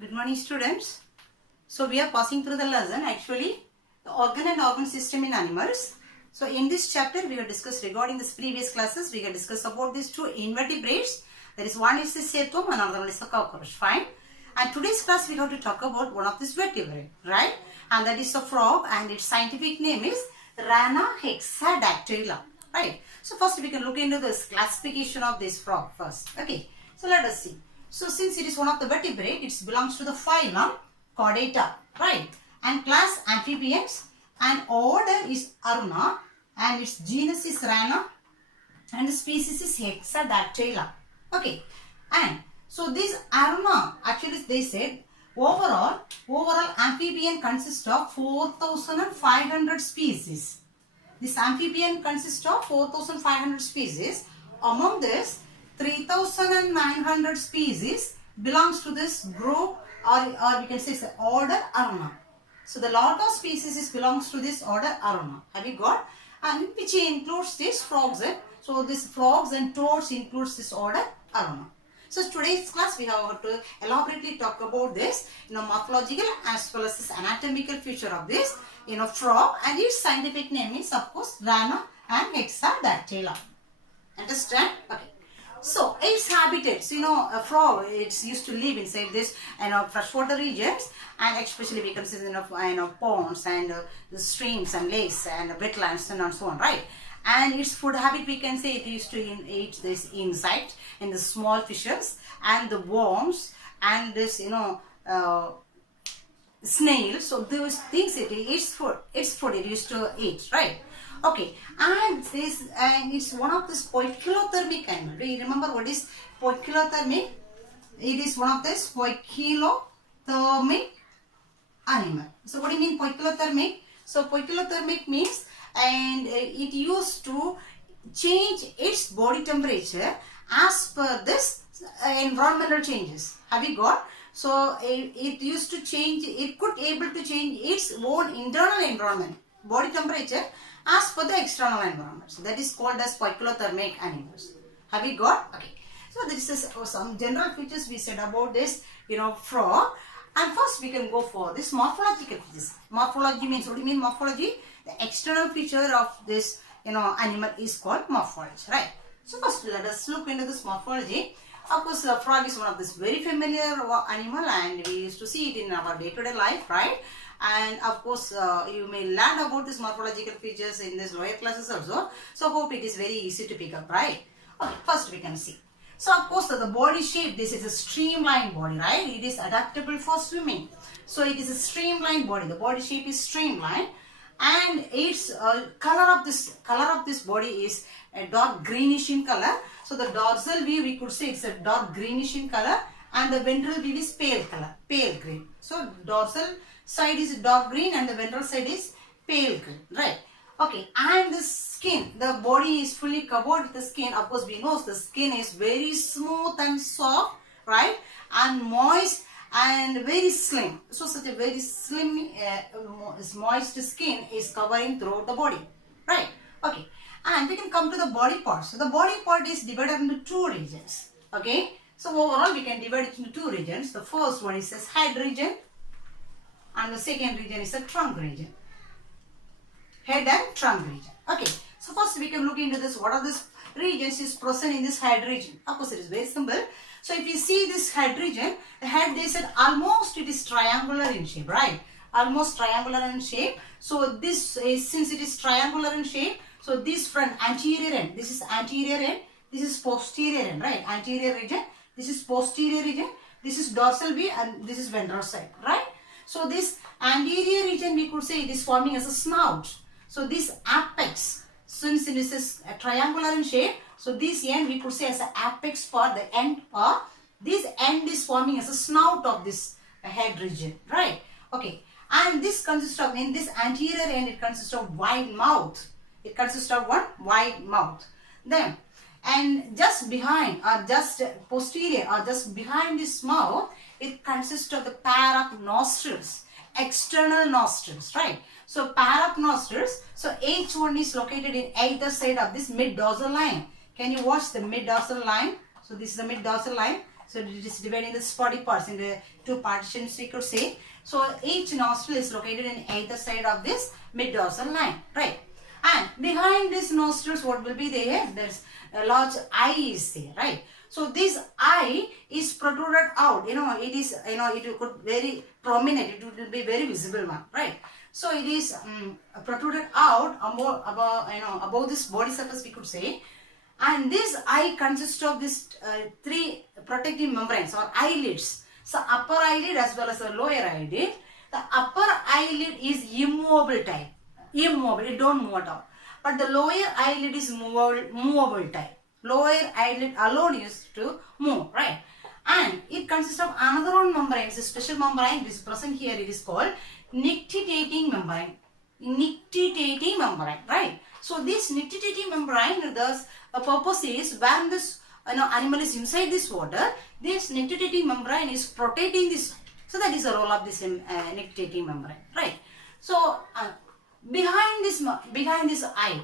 Good morning, students. So we are passing through the lesson actually the organ and organ system in animals. So in this chapter we have discussed regarding this previous classes. We have discussed about these two invertebrates. There is one is the cetum, another one is the cockroach. Fine. And today's class we have to talk about one of these vertebrates, right? And that is the frog, and its scientific name is Rana hexadactyla, right? So first we can look into this classification of this frog first. Okay. So let us see. So since it is one of the vertebrate, it belongs to the phylum Chordata, right? And class amphibians, and order is Aruna, and its genus is Rana, and the species is Hexadactyla. Okay. And so this Aruna, actually they said overall amphibian consists of 4,500 species. This amphibian consists of 4,500 species. Among this, 3,900 species belongs to this group, or we can say order Aruna. So the lot of species belongs to this order Aruna. Have you got? And which includes these frogs. So this frogs and toads includes this order Aruna. So today's class we have to elaborately talk about this, morphological as well as this anatomical feature of this, frog, and its scientific name is of course Rana and Hexadactyla. Understand? Okay. So its habitats, a frog, it's used to live inside this, freshwater regions, and especially we can see, ponds and the streams and lakes and wetlands and so on, right? And its food habit, we can say it used to eat this insects and the small fishes and the worms and this, snails. So those things it eats food. Its food it used to eat, right? Okay, and it's one of this poikilothermic animal. Do you remember what is poikilothermic? It is one of this poikilothermic animal. So what do you mean poikilothermic? So poikilothermic means, and it used to change its body temperature as per this environmental changes. Have you got? So it used to change, it could able to change its own internal environment, body temperature, as per the external environment. So that is called as poikilothermic animals. Have you got? Okay. So this is some general features we said about this, frog. And first we can go for this morphological features. Morphology means, what do you mean morphology? The external feature of this, animal is called morphology, right? So first let us look into this morphology. Of course, the frog is one of this very familiar animal, and we used to see it in our day-to-day life, right? And of course, you may learn about these morphological features in this lower classes also. So hope it is very easy to pick up, right? Okay, first we can see. So of course, the body shape, this is a streamlined body, right? It is adaptable for swimming. So it is a streamlined body. The body shape is streamlined, and its color of this body is a dark greenish in color. So the dorsal view, we could say it's a dark greenish in color, and the ventral view is pale color, pale green. So dorsal side is dark green and the ventral side is pale green, right? Okay, and the skin, the body is fully covered with the skin. Of course, we know the skin is very smooth and soft, right? And moist and very slim. So such a very slim, moist skin is covering throughout the body, right? Okay, and we can come to the body part. So the body part is divided into two regions, okay? So overall, we can divide it into two regions. The first one is this head region, and the second region is the trunk region. Head and trunk region. Okay. So first we can look into this. What are these regions is present in this head region? Of course, it is very simple. So if you see this head region, the head, they said almost it is triangular in shape, right? Almost triangular in shape. So this is, since it is triangular in shape, so this front anterior end, this is anterior end, this is posterior end, right? Anterior region, this is posterior region, this is dorsal view, and this is ventral side, right? So this anterior region, we could say it is forming as a snout. So this apex, since it is a triangular in shape, so this end we could say as an apex part, the end part. This end is forming as a snout of this head region, right? Okay. And this consists of, in this anterior end, it consists of wide mouth. It consists of one wide mouth. Then, and just behind or just posterior or just behind this mouth, it consists of the pair of nostrils, external nostrils, right? So pair of nostrils, so each one is located in either side of this mid dorsal line. Can you watch the mid dorsal line? So this is the mid dorsal line. So it is dividing the body parts into two partitions, we could say. So each nostril is located in either side of this mid-dorsal line, right? And behind these nostrils, what will be there? There's a large eye is there, right? So this eye is protruded out. It is, it could very prominent. It will be very visible one, right? So it is protruded out above this body surface, we could say. And this eye consists of this three protective membranes or eyelids. So upper eyelid as well as the lower eyelid. The upper eyelid is immovable type. Immovable, it don't move at all. But the lower eyelid is movable type. Lower eyelid alone used to move, right? And it consists of another one membrane. It's a special membrane. It is present here. It is called nictitating membrane. Nictitating membrane, right? So this nictitating membrane, thus a purpose is when this animal is inside this water, this nictitating membrane is protecting this. So that is the role of this nictitating membrane, right? So behind this eye,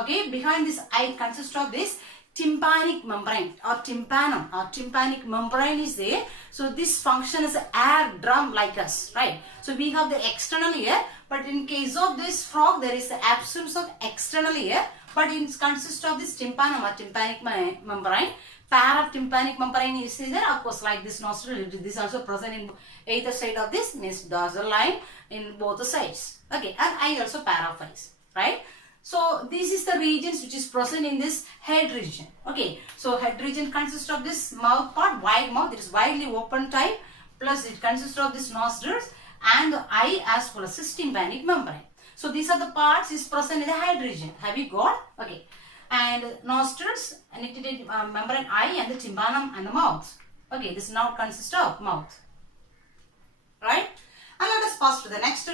okay, behind this eye consists of this tympanic membrane or tympanum or tympanic membrane is there. So this function is an air drum like us, right? So we have the external ear, but in case of this frog, there is the absence of external ear, but it consists of this tympanum or tympanic membrane. Pair of tympanic membrane is there, of course, like this nostril. This also present in either side of this, means dorsal line in both the sides. Okay, and eye also pair of eyes, right? So this is the regions which is present in this head region. Okay, so head region consists of this mouth part, wide mouth. It is widely open type. Plus it consists of this nostrils and the eye as well as this tympanic membrane. So these are the parts is present in the head region. Have you got? Okay. And nostrils, nictitating membrane, eye, and the tympanum and the mouth. Okay, this now consists of mouth. Right? And let us pass to the next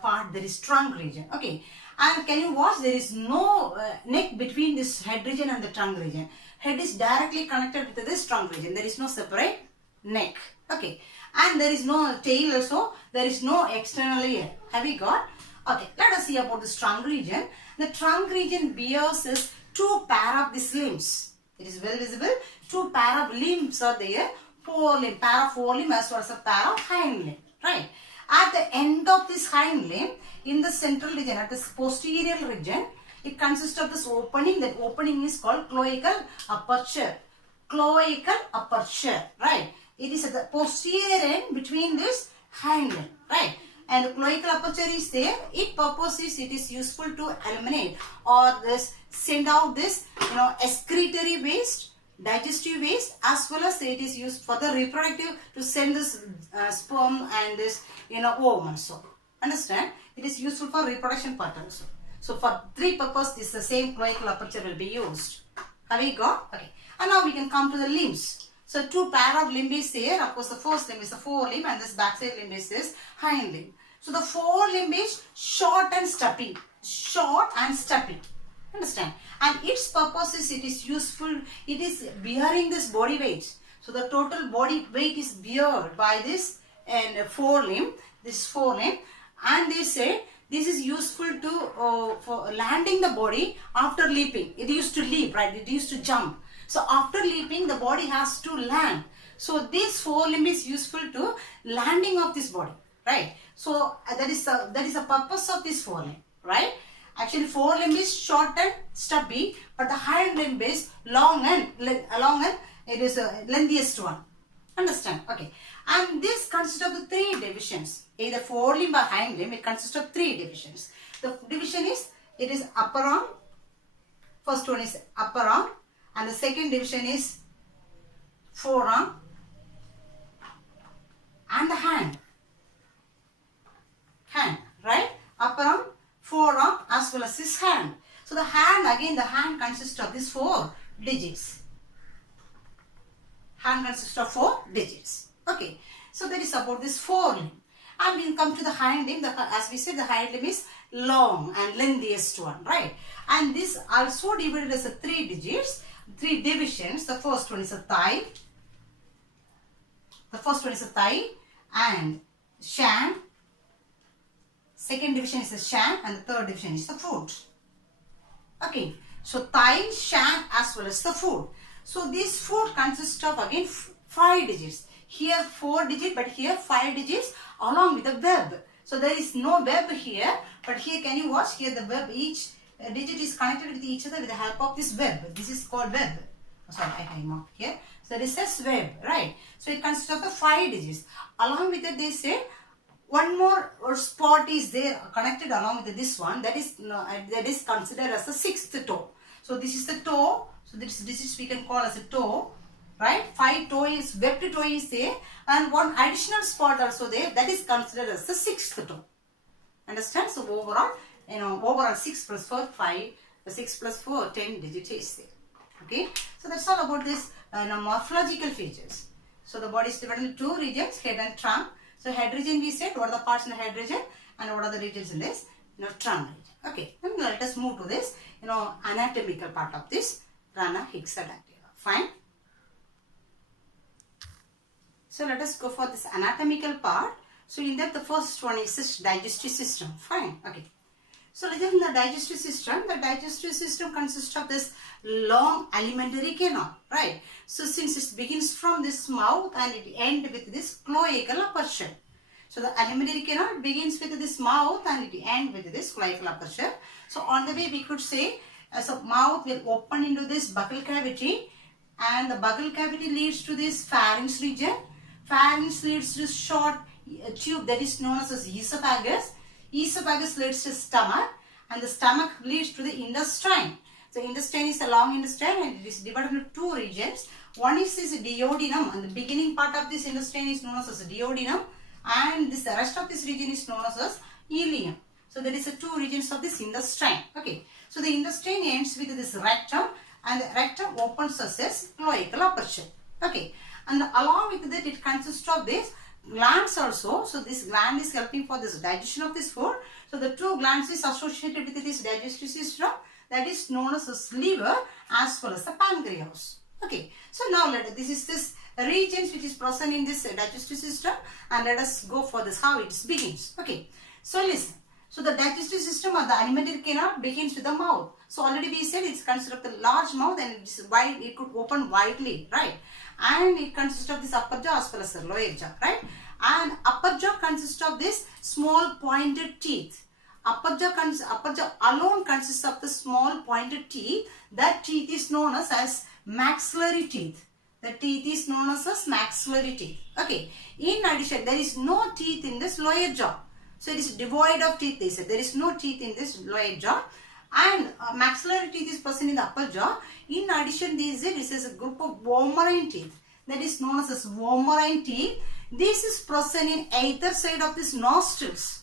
part. There is trunk region. Okay. And can you watch? There is no neck between this head region and the trunk region. Head is directly connected with this trunk region. There is no separate neck. Okay. And there is no tail also. There is no external ear. Have we got? Okay. Let us see about this trunk region. The trunk region bears is two pair of these limbs. It is well visible. Two pair of limbs are there. Pair of forelimb as well as a pair of hind limb. Right. At the end of this hind limb, in the central region, at this posterior region, it consists of this opening. That opening is called cloacal aperture. Cloacal aperture, right? It is at the posterior end between this hind limb, right? And the cloacal aperture is there. Its purpose is it is useful to eliminate or this send out this excretory waste, digestive waste, as well as it is used for the reproductive to send this sperm and this ovum also. Understand? It is useful for reproduction part also. So for three purposes, this the same cloacal aperture will be used. Have we got? Okay. And now we can come to the limbs. So two pair of limb is there. Of course, the first limb is the forelimb and this backside limb is this hind limb. So the forelimb is short and stubby. Short and stubby. Understand? And its purpose is it is useful. It is bearing this body weight. So the total body weight is beared by this and forelimb. This forelimb. And they say this is useful to for landing the body after leaping. It used to leap, right? It used to jump. So after leaping, the body has to land. So this forelimb is useful to landing of this body, right? So that is the purpose of this forelimb, right? Actually, forelimb is short and stubby, but the hind limb is long and it is the lengthiest one. Understand? Okay. And this consists of the three divisions. Either forelimb or hind limb, it consists of three divisions. The division is, it is upper arm. First one is upper arm. And the second division is forearm. And the hand. Hand, right? Upper arm, forearm as well as this hand. So the hand, again the hand consists of these 4 digits. Hand consists of 4 digits. Okay. So that is about this forelimb. And we'll come to the hind limb. As we said, the hind limb is long and lengthiest one, right? And this also divided as a 3 digits, 3 divisions. The first one is a thigh. The first one is a thigh and shank. Second division is the shank and the third division is the foot. Okay. So thigh, shank as well as the foot. So this foot consists of again 5 digits. Here 4 digits, but here 5 digits along with the web. So there is no web here, but here can you watch here the web, each digit is connected with each other with the help of this web. This is called web. Sorry, I marked here. So this is web, right? So it consists of the 5 digits. Along with it, they say one more spot is there connected along with this one. That is considered as the 6th toe. So this is the toe. So this is we can call as a toe, right? 5 toe is webbed toe is there, and one additional spot also there. That is considered as the 6th toe. Understand? So overall, overall 6 plus 4 5. 6 plus 4 10 digit is there. Okay. So that's all about this morphological features. So the body is divided into 2 regions, head and trunk. So head region we said what are the parts in the head region and what are the regions in this trunk region. Okay, then let us move to this anatomical part of this Rana Hexadactyla. Fine. So let us go for this anatomical part. So in that the first one is this digestive system. Fine. Okay. So in the digestive system consists of this long alimentary canal, right? So since it begins from this mouth and it ends with this cloacal aperture. So the alimentary canal begins with this mouth and it ends with this cloacal aperture. So on the way we could say, so mouth will open into this buccal cavity, and the buccal cavity leads to this pharynx region. Pharynx leads to this short tube that is known as esophagus. Esophagus leads to stomach, and the stomach leads to the intestine. So intestine is a long intestine and it is divided into 2 regions. One is this duodenum, and the beginning part of this intestine is known as duodenum, and the rest of this region is known as ileum. So there is 2 regions of this intestine. Okay. So the intestine ends with this rectum, and the rectum opens as this cloacal aperture. Okay. And along with that it consists of this glands also. So this gland is helping for this digestion of this food. So the 2 glands is associated with this digestive system, that is known as the liver as well as the pancreas. Okay. So now this is this regions which is present in this digestive system, and let us go for this how it begins. Okay. So listen. So the digestive system or the alimentary canal begins with the mouth. So already we said it's considered the large mouth and it's wide, it could open widely, right? And it consists of this upper jaw as well as the lower jaw, right? And upper jaw consists of this small pointed teeth. Upper jaw alone consists of the small pointed teeth. That teeth is known as maxillary teeth. The teeth is known as maxillary teeth. Okay. In addition, there is no teeth in this lower jaw. So it is devoid of teeth, they said. There is no teeth in this lower jaw. And maxillary teeth is present in the upper jaw. In addition, this is a group of vomerine teeth. That is known as vomerine teeth. This is present in either side of these nostrils.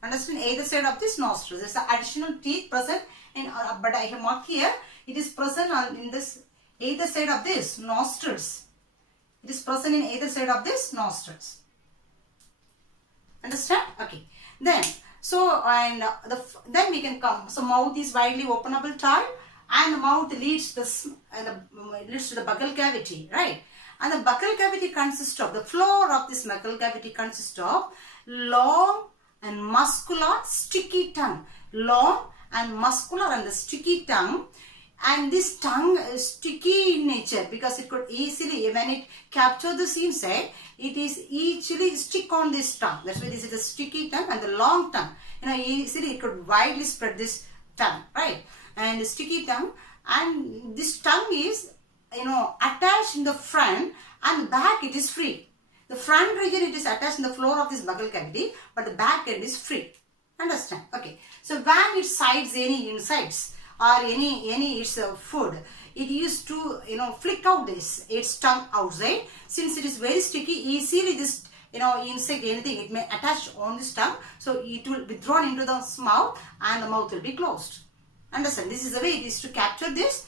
Understand? Either side of these nostrils. There is an additional teeth present in, but I have marked here. It is present in this either side of this nostrils. It is present in either side of this nostrils. Understand? Okay. Then, so and then we can come. So mouth is widely openable type, and the mouth leads to the buccal cavity, right? And the buccal cavity consists of the floor of this buccal cavity consists of long and muscular sticky tongue. Long and muscular and the sticky tongue. And this tongue is sticky in nature because it could easily, when it captures this insect, it is easily stick on this tongue. That's why this is the sticky tongue and the long tongue. Easily it could widely spread this tongue, right? And the sticky tongue, and this tongue is, attached in the front, and back it is free. The front region it is attached in the floor of this buccal cavity, but the back end is free. Understand? Okay. So when it sides any insects or any its food, it used to flick out its tongue outside. Since it is very sticky, easily this insect, anything, it may attach on this tongue, so it will be thrown into the mouth and the mouth will be closed. Understand? This is the way it is to capture this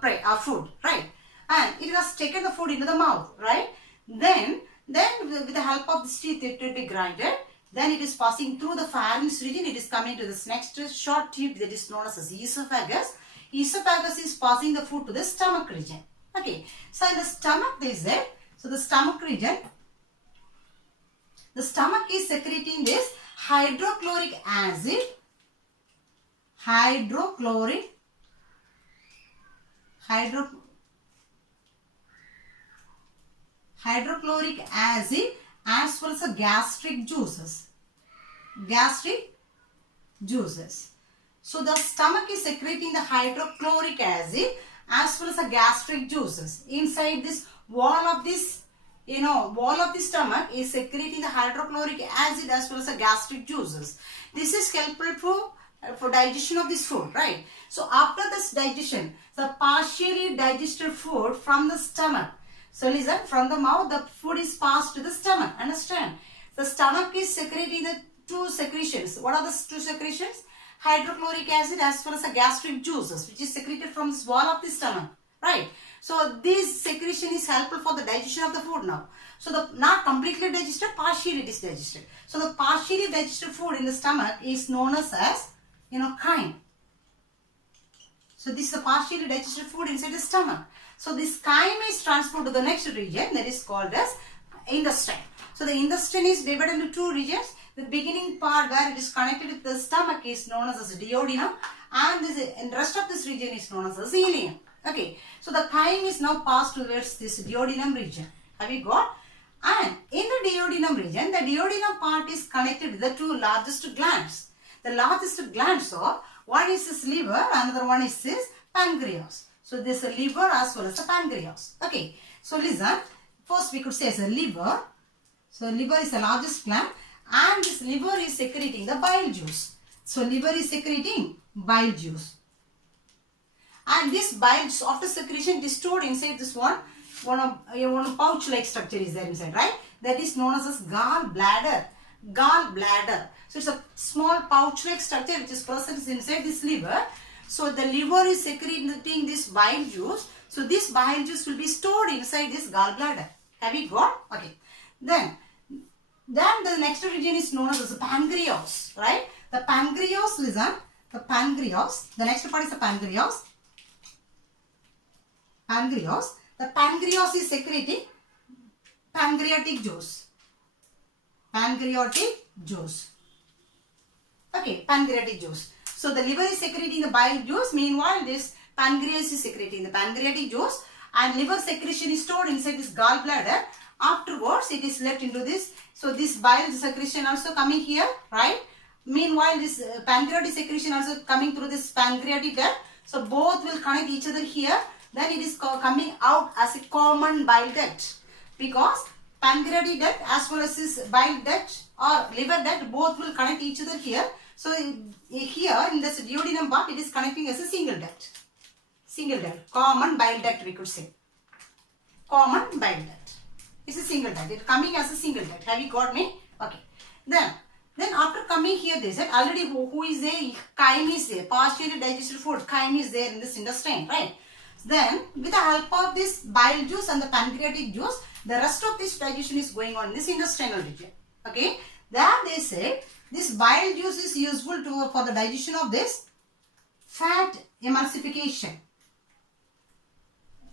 prey or food, right? And it has taken the food into the mouth, right? Then with the help of this teeth it will be grinded. Then it is passing through the pharynx region. It is coming to this next short tube that is known as esophagus. Esophagus is passing the food to the stomach region. Okay. So in the stomach they said, so the stomach region, the stomach is secreting this hydrochloric acid, hydrochloric acid as well as the gastric juices. Gastric juices. So the stomach is secreting the hydrochloric acid as well as the gastric juices. Inside this wall of this, wall of the stomach is secreting the hydrochloric acid as well as the gastric juices. This is helpful for digestion of this food, right? So after this digestion, the partially digested food from the stomach. So listen, from the mouth, the food is passed to the stomach. Understand? The stomach is secreting the two secretions. What are the two secretions? Hydrochloric acid as well as the gastric juices, which is secreted from the wall of the stomach, right? So this secretion is helpful for the digestion of the food now. So the not completely digested, partially it is digested. So the partially digested food in the stomach is known as chyme. So this is the partially digested food inside the stomach. So this chyme is transferred to the next region, that is called as intestine. So the intestine is divided into two regions. The beginning part where it is connected with the stomach is known as duodenum, and the rest of this region is known as ileum. Okay, so the chyme is now passed towards this duodenum region. Have you got? And in the duodenum region, the duodenum part is connected with the two largest glands. The largest glands are, one is this liver, another one is this pancreas. So this is liver as well as the pancreas. Okay, so listen, first we could say as a liver. So liver is the largest gland, and this liver is secreting the bile juice. So liver is secreting bile juice. And this bile juice, after secretion, it is stored inside this one pouch like structure is there inside, right? That is known as gallbladder. Gallbladder. So it's a small pouch like structure which is present inside this liver. So the liver is secreting this bile juice. So this bile juice will be stored inside this gallbladder. Have you got? Okay. Then the next region is known as the pancreas, right? The pancreas, listen, the pancreas, the next part is the pancreas. Pancreas, the pancreas is secreting pancreatic juice. Pancreatic juice. Okay, pancreatic juice. So the liver is secreting the bile juice, meanwhile this pancreas is secreting the pancreatic juice, and liver secretion is stored inside this gallbladder. Afterwards, it is left into this. So this bile secretion also coming here, right? Meanwhile, this pancreatic secretion also coming through this pancreatic duct. So both will connect each other here. Then it is coming out as a common bile duct, because pancreatic duct as well as this bile duct or liver duct both will connect each other here. So here in this duodenum part, it is connecting as a single duct. Single duct, common bile duct we could say. Common bile duct. It's a single duct. It's coming as a single duct. Have you got me? Okay. Then after coming here, they said already who is there? Chyme is there. Partially digested food. Chyme is there in this intestine, right? Then with the help of this bile juice and the pancreatic juice, the rest of this digestion is going on in this intestinal region. Okay. Then they say this bile juice is useful for the digestion of this fat emulsification.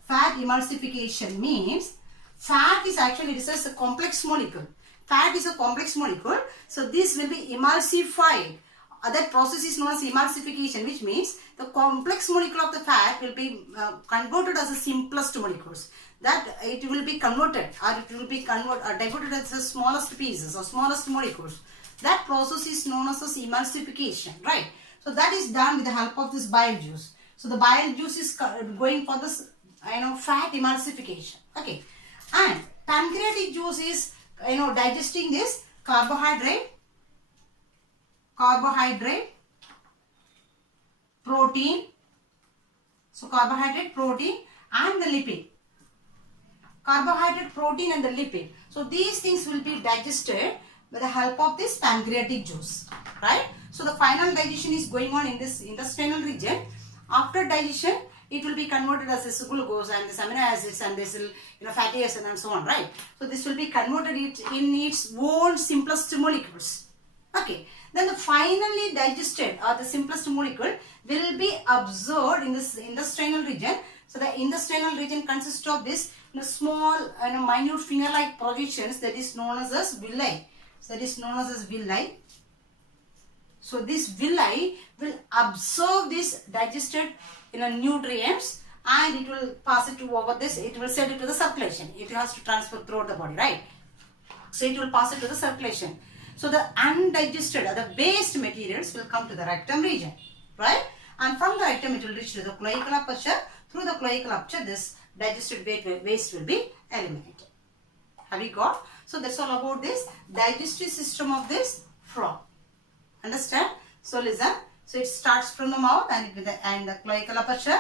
Fat emulsification means fat is actually, this is a complex molecule. Fat is a complex molecule. So this will be emulsified. That process is known as emulsification, which means the complex molecule of the fat will be converted as the simplest molecules. That it will be converted, or it will be diverted as the smallest pieces or smallest molecules. That process is known as emulsification, right? So that is done with the help of this bile juice. So the bile juice is going for this fat emulsification. Okay. And pancreatic juice is digesting this carbohydrate, protein. So carbohydrate, protein and the lipid. Carbohydrate, protein and the lipid. So these things will be digested with the help of this pancreatic juice, right? So the final digestion is going on in this intestinal region. After digestion, it will be converted as this glucose and this amino acids and this fatty acid and so on, right? So this will be converted in its own simplest molecules. Okay. Then the finally digested or the simplest molecule will be absorbed in this intestinal region. So the intestinal region consists of this small minute finger-like projections that is known as villi. So that is known as villi. So this villi will absorb this digested nutrients, and it will pass it to over this, it will send it to the circulation. It has to transfer throughout the body, right? So it will pass it to the circulation. So the undigested or the waste materials will come to the rectum region, right? And from the rectum it will reach to the cloacal aperture. Through the cloacal aperture, this digested waste will be eliminated. Have you got? So that's all about this digestive system of this frog. Understand? So listen. So it starts from the mouth and the cloacal aperture.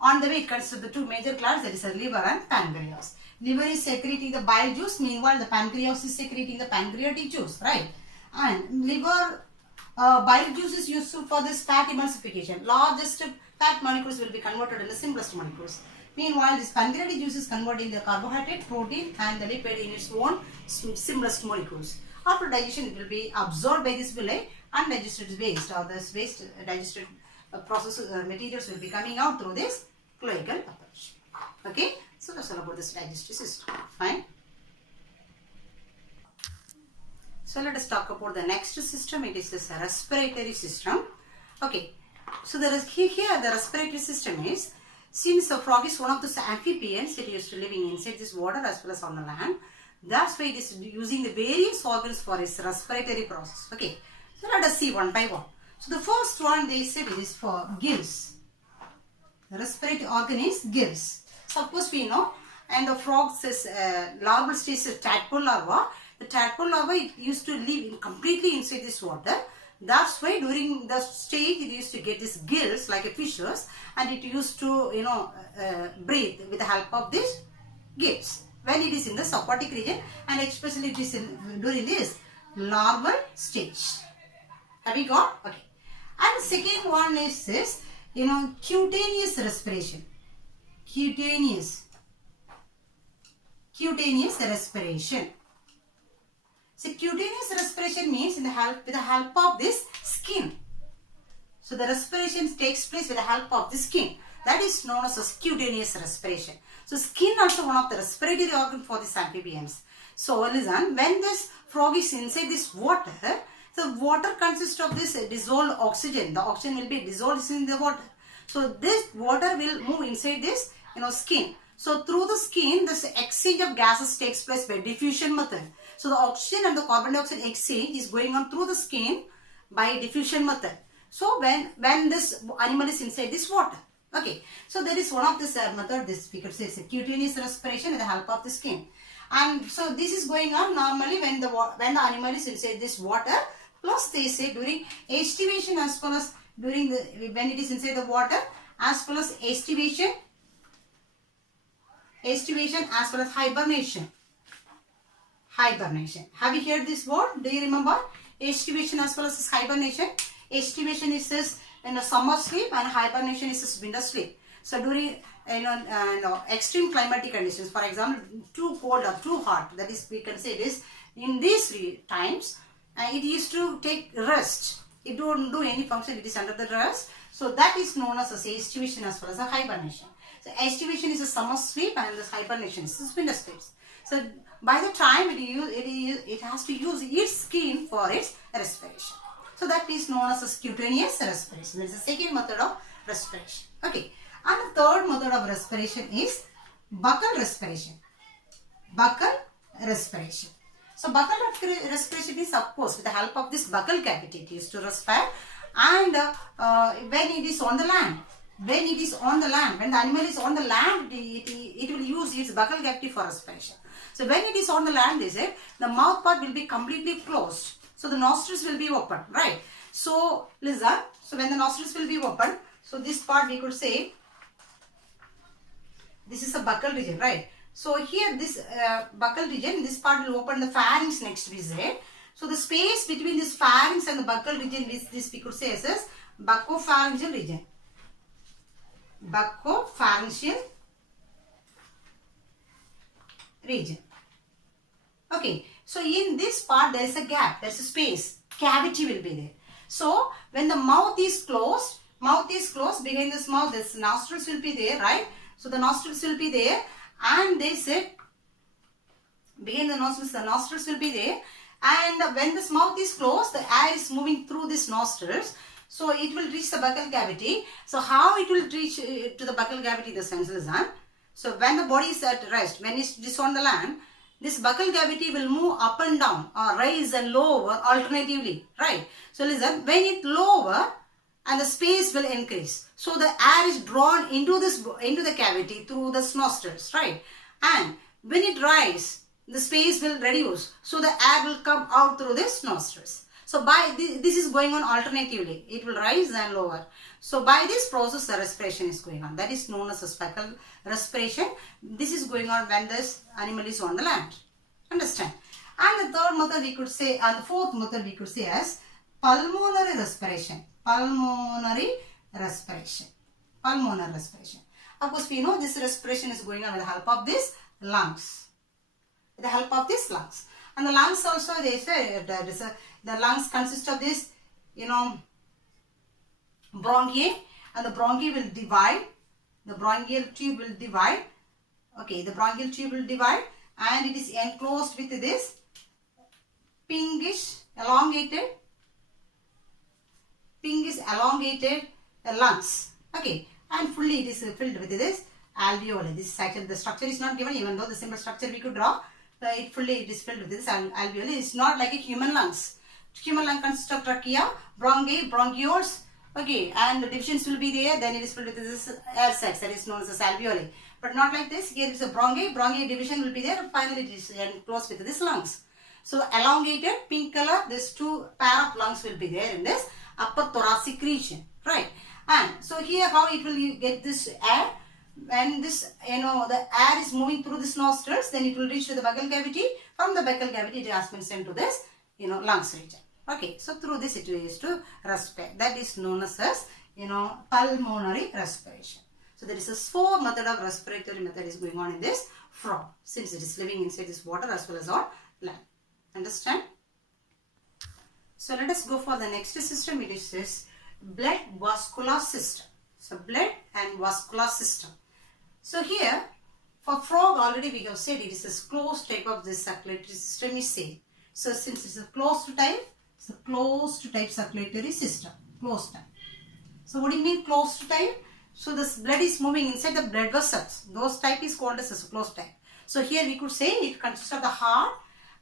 On the way it consists of the two major glands, that is the liver and pancreas. Liver is secreting the bile juice, meanwhile the pancreas is secreting the pancreatic juice, right? And liver bile juice is useful for this fat emulsification. Largest fat molecules will be converted into simplest molecules. Meanwhile, this pancreatic juice is converting the carbohydrate, protein and the lipid in its own simplest molecules. After digestion, it will be absorbed by this villi, undigested waste or this waste digested materials will be coming out through this cloacal aperture. Okay, so that's all about this digestive system. Fine. So let us talk about the next system. It is this respiratory system. Okay, so there is here the respiratory system is, since the frog is one of the amphibians, it used to living inside this water as well as on the land. That's why it is using the various organs for its respiratory process. Okay, so let us see one by one. So the first one they said is for gills. The respiratory organ is gills. Suppose we know, and the frog says larval stage is tadpole larva. The tadpole larva, it used to live completely inside this water. That's why during the stage it used to get these gills like a fishes, and it used to breathe with the help of these gills when it is in the aquatic region, and especially it is during this larval stage. Have you got? Okay. And the second one is this, cutaneous respiration. Cutaneous respiration. So cutaneous respiration means with the help of this skin. So the respiration takes place with the help of the skin. That is known as cutaneous respiration. So skin also one of the respiratory organ for these amphibians. So listen, when this frog is inside this water, the water consists of this dissolved oxygen. The oxygen will be dissolved in the water. So this water will move inside this skin. So through the skin, this exchange of gases takes place by diffusion method. So the oxygen and the carbon dioxide exchange is going on through the skin by diffusion method. So when this animal is inside this water. Okay. So there is one of this method, this we could say is cutaneous respiration with the help of the skin. And so this is going on normally when the animal is inside this water. Plus they say during estivation as well as when it is inside the water, as well as estivation as well as hibernation. Have you heard this word? Do you remember? Estivation as well as hibernation. Estivation is this summer sleep and hibernation is this winter sleep. So during extreme climatic conditions, for example, too cold or too hot, that is we can say this, in these times it used to take rest. It don't do any function, it is under the rest. So that is known as estivation as well as a hibernation. So estivation is a summer sleep and the hibernation is a winter sleep. So by the time it has to use its skin for its respiration. So that is known as cutaneous respiration. That is the second method of respiration. Okay. And the third method of respiration is buccal respiration. So buccal respiration is of course with the help of this buccal cavity it used to respire. And when it is on the land, when the animal is on the land, it will use its buccal cavity for respiration. So when it is on the land, they say, the mouth part will be completely closed. So the nostrils will be open, right? So listen, so when the nostrils will be open, so this part we could say, this is a buccal region, right? So here this buccal region, this part will open the pharynx next we say. So the space between this pharynx and the buccal region, this we could say as buccopharyngeal region. Buccopharyngeal region. Okay, so in this part there is a gap, there is a space, cavity will be there. So when the mouth is closed, behind this mouth, this nostrils will be there, right? So the nostrils will be there, and they said behind the nostrils will be there, and when this mouth is closed, the air is moving through these nostrils. So it will reach the buccal cavity. So how it will reach to the buccal cavity, the sense is on. So when the body is at rest, when it is on the land, this buccal cavity will move up and down or rise and lower alternatively, right? So listen, when it lower and the space will increase. So the air is drawn into the cavity through the nostrils, right? And when it rise, the space will reduce. So the air will come out through this nostrils. So by this is going on alternatively. It will rise and lower. So by this process, the respiration is going on. That is known as a speckle respiration. This is going on when this animal is on the land. Understand? And the third method we could say, and the fourth method we could say as pulmonary respiration. Pulmonary respiration. Pulmonary respiration. Of course, we know this respiration is going on with the help of these lungs. With the help of these lungs. And the lungs also, they say that the lungs consist of this, bronchi, and the bronchi will divide. The bronchial tube will divide. Okay, the bronchial tube will divide, and it is enclosed with this pinkish elongated lungs. Okay, and fully it is filled with this alveoli. This is actually, the structure is not given, even though the simple structure we could draw. It is filled with this alveoli. It's not like a human lungs. Human lung consists of trachea, bronchi, bronchioles. Okay, and the divisions will be there. Then it is filled with this air sacs, that is known as alveoli. But not like this. Here is a bronchi division will be there. And finally, it is enclosed with this lungs. So elongated pink color, this two pair of lungs will be there in this upper thoracic region, right? And so here how it will get this air. When this, the air is moving through this nostrils, then it will reach to the buccal cavity. From the buccal cavity, it has been sent to this, lungs region. Okay, so through this it is to respire. That is known as, pulmonary respiration. So there is a four method of respiratory method is going on in this frog, since it is living inside this water as well as on land. Understand? So let us go for the next system. It is this blood vascular system. So blood and vascular system. So here, for frog already we have said it is a closed type of this circulatory system is said. So since it is a closed type, it's a closed type circulatory system. Closed type. So what do you mean closed type? So this blood is moving inside the blood vessels. Those type is called as a closed type. So here we could say it consists of the heart,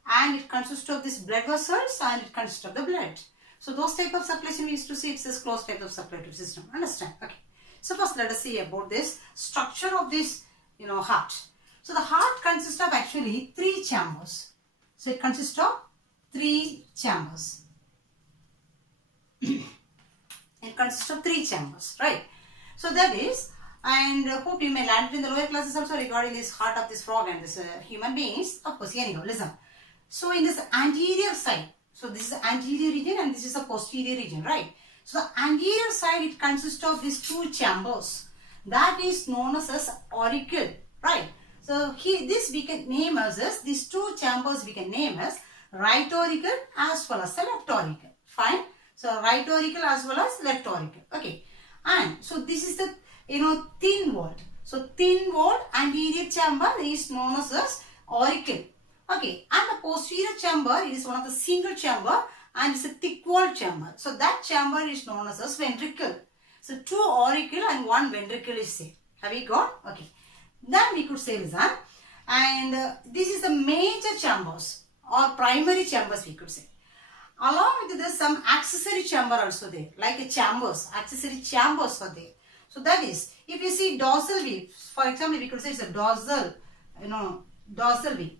and it consists of this blood vessels, and it consists of the blood. So those type of circulation we used to see, it's this closed type of circulatory system. Understand? Okay. So first let us see about this structure of this, heart. So the heart consists of actually 3 chambers. So it consists of 3 chambers. It consists of 3 chambers, right? So that is, and hope you may land in the lower classes also regarding this heart of this frog and this human beings. Of course, anyhow, listen. So in this anterior side, so this is the anterior region and this is the posterior region, right? So the anterior side, it consists of these 2 chambers. That is known as auricle, right? So here, this we can name as this, these 2 chambers we can name as right auricle as well as the left auricle. Fine. So right auricle as well as left auricle. Okay. And so this is the, thin walled. So thin walled anterior chamber is known as auricle. Okay. And the posterior chamber, it is one of the single chamber, and it's a thick walled chamber. So that chamber is known as ventricle. So 2 auricle and 1 ventricle is there. Have we got? Okay. Then we could say this, and this is the major chambers or primary chambers we could say. Along with this, some accessory chamber also there, like a chambers, accessory chambers are there. So that is, if you see dorsal weave, for example, we could say it's a dorsal, dorsal weave.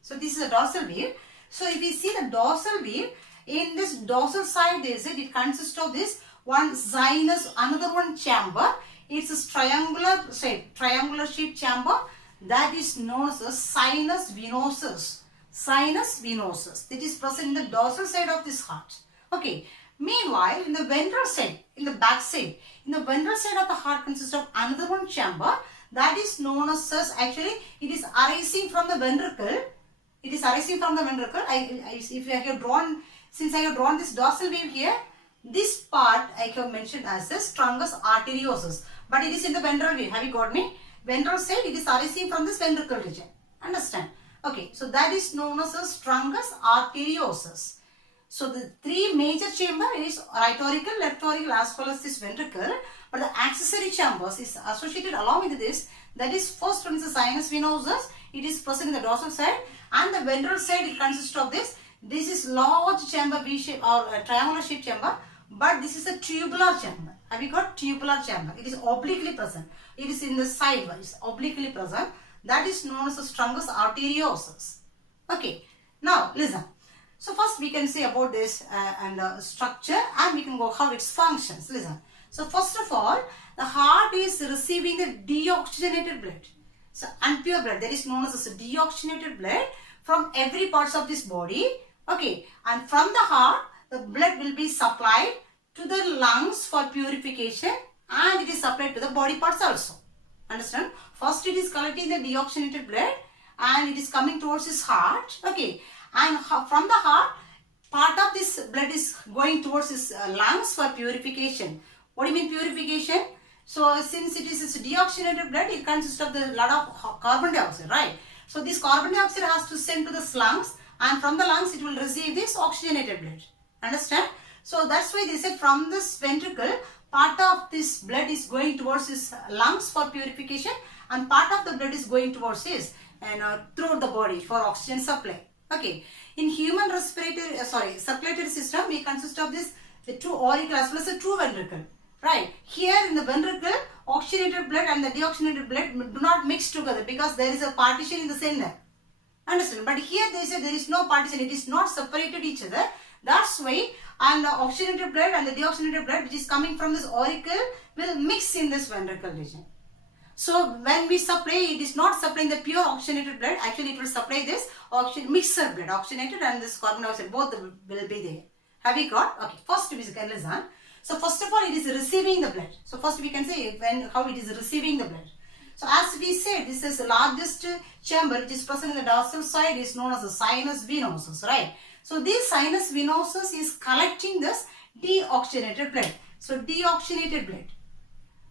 So this is a dorsal weave. So if you see the dorsal weave, in this dorsal side, it consists of this one sinus, another one chamber. It's a triangular shaped chamber that is known as sinus venosus. Sinus venosus. That is present in the dorsal side of this heart. Okay. Meanwhile, in the ventral side, in the back side, in the ventral side of the heart consists of another one chamber that is known as actually it is arising from the ventricle. It is arising from the ventricle. If I have drawn, since I have drawn this dorsal wave here, this part I have mentioned as the truncus arteriosus. But it is in the ventral wave. Have you got me? Ventral side, it is arising from this ventricle region. Understand? Okay, so that is known as truncus arteriosus. So the three major chamber is right auricle, left auricle as well as this ventricle. But the accessory chambers is associated along with this. That is, first one is the sinus venosus. It is present in the dorsal side, and the ventral side it consists of this. This is large chamber V shape or triangular shape chamber, but this is a tubular chamber. Have you got tubular chamber? It is obliquely present. It is in the sidewise, obliquely present. That is known as the truncus arteriosus. Okay. Now listen. So first we can say about this structure, and we can go how it functions. Listen. So first of all, the heart is receiving the deoxygenated blood. So impure blood, that is known as deoxygenated blood from every parts of this body. Okay, and from the heart, the blood will be supplied to the lungs for purification, and it is supplied to the body parts also. Understand? First it is collecting the deoxygenated blood and it is coming towards his heart. Okay, and from the heart, part of this blood is going towards his lungs for purification. What do you mean purification? So since it is this deoxygenated blood, it consists of the lot of carbon dioxide, right? So this carbon dioxide has to send to the lungs, and from the lungs it will receive this oxygenated blood. Understand? So that's why they said from this ventricle, part of this blood is going towards his lungs for purification, and part of the blood is going towards his throughout the body for oxygen supply. Okay. In human circulatory system, we consist of this the two auricle as well as the two ventricle. Right. Here in the ventricle, oxygenated blood and the deoxygenated blood do not mix together because there is a partition in the center. Understand? But here they say there is no partition. It is not separated each other. That's why, and the oxygenated blood and the deoxygenated blood which is coming from this auricle will mix in this ventricle region. So when we supply, it is not supplying the pure oxygenated blood. Actually, it will supply this mixer blood, oxygenated and this carbon dioxide, both will be there. Have you got? Okay. First we can listen. So first of all, it is receiving the blood. So first we can say how it is receiving the blood. So as we said, this is the largest chamber which is present in the dorsal side is known as the sinus venosus, right? So this sinus venosus is collecting this deoxygenated blood. So deoxygenated blood.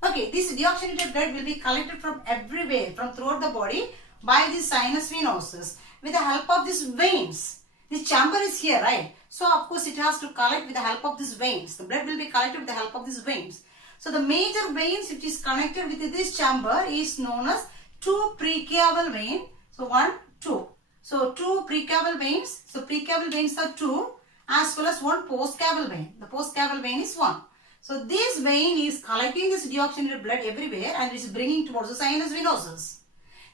Okay, this deoxygenated blood will be collected from everywhere, from throughout the body by this sinus venosus with the help of these veins. This chamber is here, right? So of course it has to collect with the help of these veins. The blood will be collected with the help of these veins. So the major veins which is connected with this chamber is known as two precaval vein. So 1, 2. So two precaval veins. So precaval veins are 2 as well as one postcaval vein. The postcaval vein is 1. So this vein is collecting this deoxygenated blood everywhere and it is bringing towards the sinus venosus.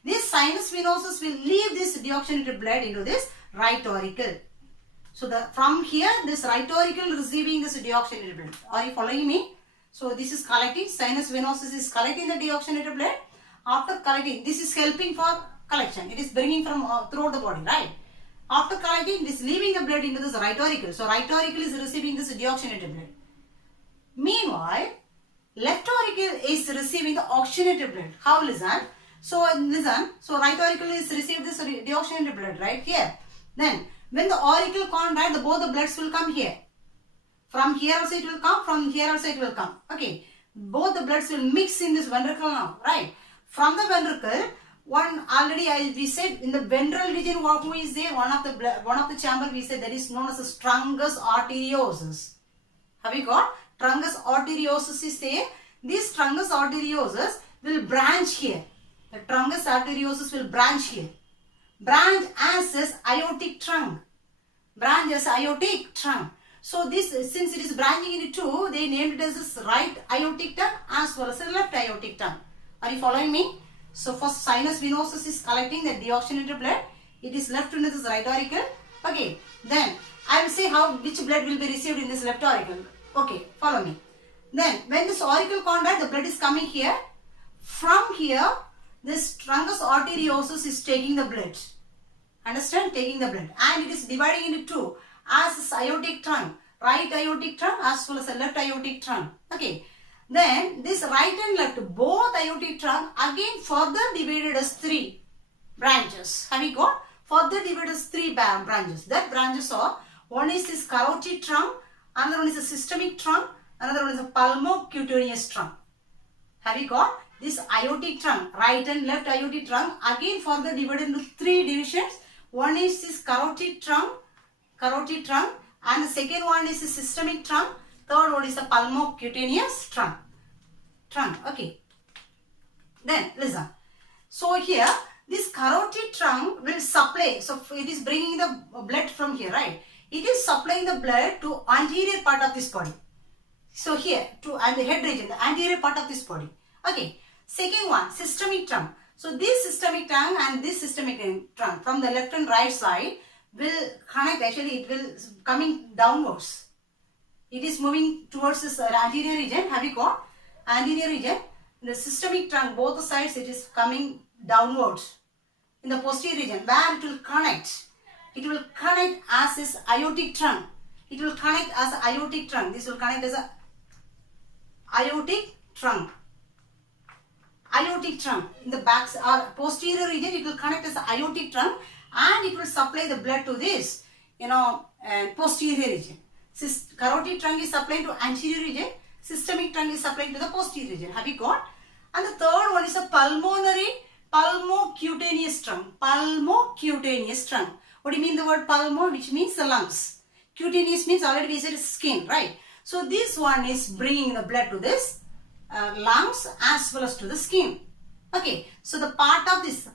This sinus venosus will leave this deoxygenated blood into this right auricle. So from here, this right auricle receiving this deoxygenated blood. Are you following me? So this is collecting, sinus venosus is collecting the deoxygenated blood. After collecting, this is helping for collection. It is bringing from throughout the body, right? After collecting, it is leaving the blood into this right auricle. So right auricle is receiving this deoxygenated blood. Meanwhile, left auricle is receiving the oxygenated blood. How? Listen. So listen. So right auricle is receiving this deoxygenated blood right here. Then when the auricle contract, both the bloods will come here. From here also it will come, from here also it will come. Okay. Both the bloods will mix in this ventricle now, right? From the ventricle, we said in the ventral region, who is there? One of the chamber we said that is known as the truncus arteriosus. Have you got? Truncus arteriosus is there. This truncus arteriosus will branch here. The truncus arteriosus will branch here. Branch as this aortic trunk. Branch as aortic trunk. So this, since it is branching into 2, they named it as this right aortic trunk as well as the left aortic trunk. Are you following me? So first sinus venosus is collecting the deoxygenated blood. It is left into this right auricle. Okay. Then I will say which blood will be received in this left auricle. Okay. Follow me. Then when this auricle contract, the blood is coming here. From here, this truncus arteriosus is taking the blood. Understand? Taking the blood. And it is dividing into 2 as this aortic trunk. Right aortic trunk as well as the left aortic trunk. Okay. Then this right and left, both aortic trunk again further divided as 3 branches. Have you got? Further divided as 3 branches. That branches are, one is this carotid trunk, another one is a systemic trunk, another one is a pulmocutaneous trunk. Have you got? This aortic trunk, right and left aortic trunk, again further divided into 3 divisions. One is this carotid trunk, And the second one is the systemic trunk. Third one is the pulmocutaneous trunk. Okay. Then listen. So here this carotid trunk will supply. So it is bringing the blood from here, right? It is supplying the blood to anterior part of this body. So here to and the head region, the anterior part of this body. Okay. Second one, systemic trunk. So this systemic trunk and this systemic trunk from the left and right side will connect. Actually, it will coming downwards. It is moving towards this anterior region. Have you got anterior region? The systemic trunk, both sides, it is coming downwards. In the posterior region, where it will connect. It will connect as this aortic trunk. It will connect as a aortic trunk. This will connect as a aortic trunk. Aortic trunk. In the back or posterior region, it will connect as a aortic trunk and it will supply the blood to this, posterior region. Carotid trunk is supplying to anterior region. Systemic trunk is supplying to the posterior region. Have you got? And the third one is a pulmocutaneous trunk. Pulmocutaneous trunk. What do you mean the word pulmo? Which means the lungs. Cutaneous means already we said skin, right? So this one is bringing the blood to this lungs as well as to the skin. Okay. So the part of this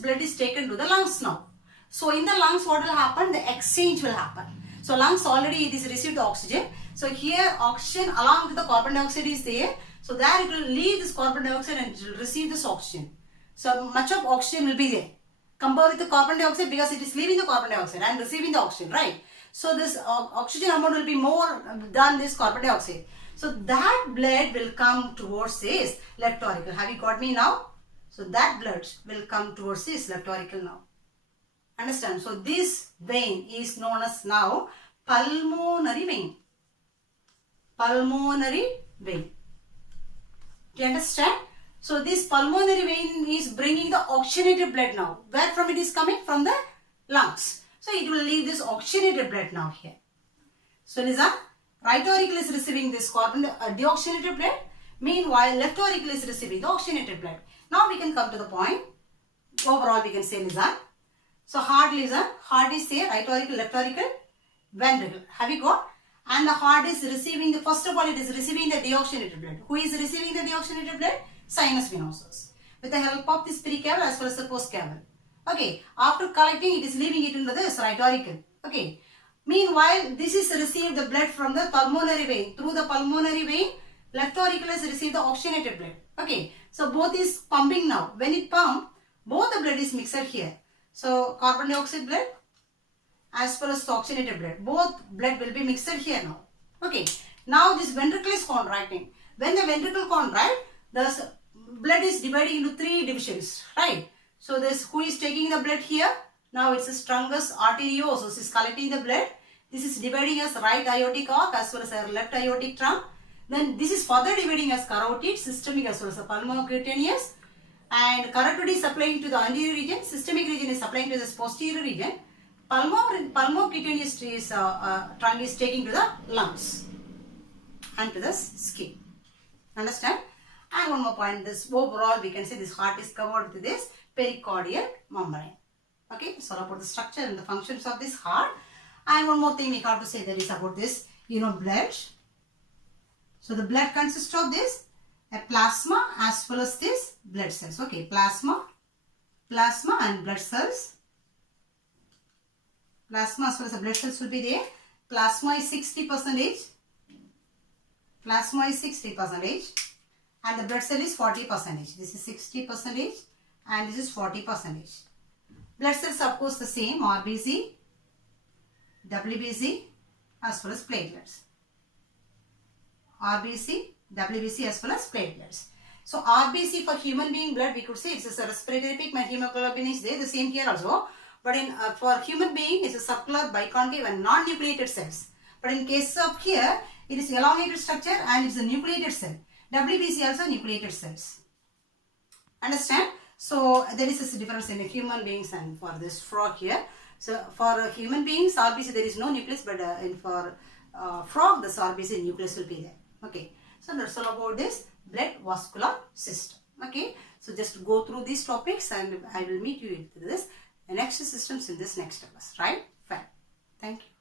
blood is taken to the lungs now. So in the lungs, what will happen? The exchange will happen. So lungs already it is received the oxygen. So here oxygen along with the carbon dioxide is there. So there it will leave this carbon dioxide and it will receive this oxygen. So much of oxygen will be there. Compare with the carbon dioxide because it is leaving the carbon dioxide and receiving the oxygen, right? So this oxygen amount will be more than this carbon dioxide. So that blood will come towards this left auricle. Have you got me now? So that blood will come towards this left auricle now. Understand? So this vein is known as now pulmonary vein. Pulmonary vein. Do you understand? So this pulmonary vein is bringing the oxygenated blood now. Where from it is coming? From the lungs. So it will leave this oxygenated blood now here. So listen, right auricle is receiving this deoxygenated blood. Meanwhile, left auricle is receiving the oxygenated blood. Now we can come to the point. Overall we can say listen. So heart listen. Heart is here. Right auricle, left auricle, ventricle. Have you got? And the heart is receiving the, first of all it is receiving the deoxygenated blood. Who is receiving the deoxygenated blood? Sinus venosus. With the help of this precaval as well as the postcaval. Okay. After collecting, it is leaving it into this right auricle. Okay. Meanwhile, this is received the blood from the pulmonary vein. Through the pulmonary vein, left auricle has received the oxygenated blood. Okay. So both is pumping now. When it pumps, both the blood is mixed here. So carbon dioxide blood as well as the oxygenated blood. Both blood will be mixed here now. Okay. Now this ventricle is contracting. When the ventricle contracts, the blood is dividing into three divisions, right? So this who is taking the blood here? Now it's the strongest arteriosus is collecting the blood. This is dividing as right aortic arc as well as left aortic trunk. Then this is further dividing as carotid, systemic as well as pulmocutaneous. And carotid is supplying to the anterior region. Systemic region is supplying to this posterior region. Pulmocutaneous trunk is taking to the lungs and to the skin. Understand? And one more point, this overall we can say this heart is covered with this pericardial membrane. Okay, so about the structure and the functions of this heart. And one more thing we have to say that is about this, blood. So the blood consists of this, a plasma as well as this blood cells. Okay, plasma and blood cells. Plasma as well as the blood cells will be there. Plasma is 60%. Plasma is 60%. And the blood cell is 40%. This is 60% and this is 40%. Blood cells of course the same, RBC, WBC as well as platelets. RBC, WBC as well as platelets. So RBC for human being blood we could say it's a respiratory peak, my hemoglobin is there, the same here also. But for human being it's a circular, biconcave and non-nucleated cells. But in case of here it is elongated structure and it's a nucleated cell. WBC also nucleated cells. Understand? So there is a difference in human beings and for this frog here. So for human beings RBC there is no nucleus, but for frog this RBC nucleus will be there. Okay. So that's all about this blood vascular system. Okay. So just go through these topics and I will meet you with this next systems in this next class. Right? Fine. Thank you.